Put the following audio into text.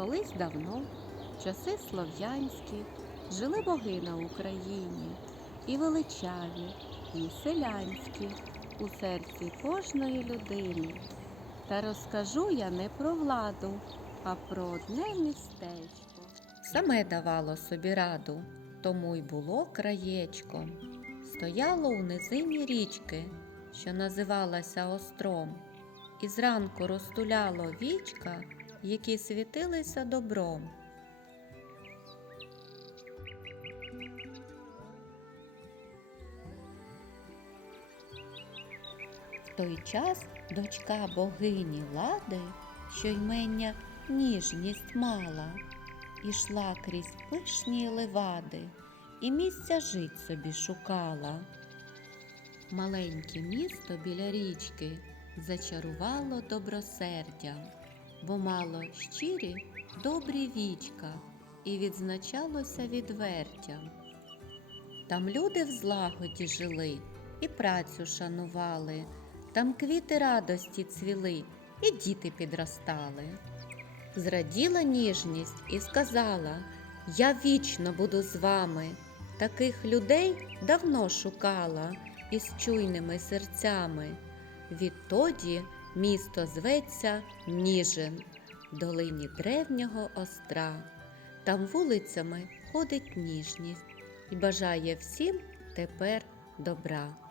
Колись давно, часи слов'янські, жили боги на Україні, і величаві, і селянські у серці кожної людини. Та розкажу я не про владу, а про одне містечко. Саме давало собі раду, тому й було краєчком. Стояло у низині річки, що називалася Остром, і зранку розтуляло вічка, які світилися добром. В той час дочка богині лади, що ймення ніжність мала, ішла крізь пишні левади і місця жить собі шукала. Маленьке місто біля річки зачарувало добросердя, бо мало щирі добрі вічка і відзначалося відвертям. Там люди в злагоді жили і працю шанували, там квіти радості цвіли, і діти підростали. Зраділа ніжність і сказала: Я вічно буду з вами. Таких людей давно шукала із чуйними серцями. Відтоді місто зветься Ніжин, долині древнього остра. Там вулицями ходить ніжність і бажає всім тепер добра.